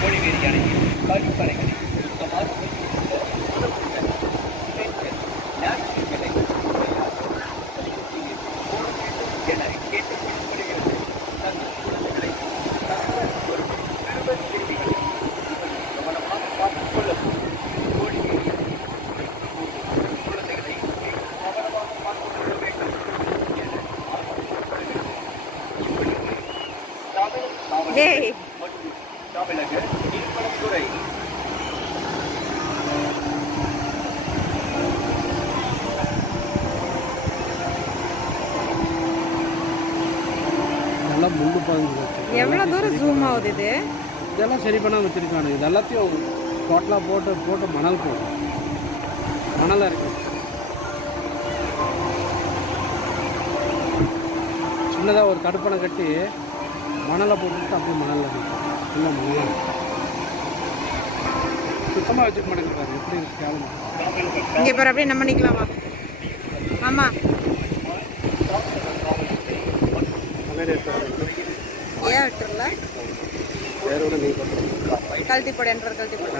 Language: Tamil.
கோழிவேரி அணையில் கழிப்பறைகளில் என கேட்டுக்கொள்ளப்படுகிறது. தங்கள் குழந்தைகளை தங்கள் ஒரு சிறுவர் சிறுமிகளை கவனமாக பார்த்துக் கொள்ளவும். கோழிவேரி குழந்தைகளை கவனமாக பார்த்துக் கொள்ள வேண்டும் என ஆசைப்படுகிறது. இப்பொழுது மற்றும் தமிழக நீர்வளத்துறை இதெல்லாம் முள்ளு பாருங்க. எவ்வளோ தூரம் ஜூம் ஆகுது இது? இதெல்லாம் சரி பண்ணாமல் வச்சுருக்கானு. இது எல்லாத்தையும் டோட்டலாக போட்டு மணல் போடும். மணலாக இருக்கு. சின்னதாக ஒரு தடுப்பணை கட்டி மணலை போட்டுட்டு அப்படியே மணலில் இருக்கு. இல்லை மணலாக சுத்தமாக வச்சுக்க மாட்டேங்கிறாரு. எப்படி கேளுங்க. இங்கே இப்போ அப்படியே நம்ம நிற்கலாமா? ஆமாம். ஏன் விட்டுருல? வேறோட நீ கழட்டி போடு, என்ற கழட்டி போடு.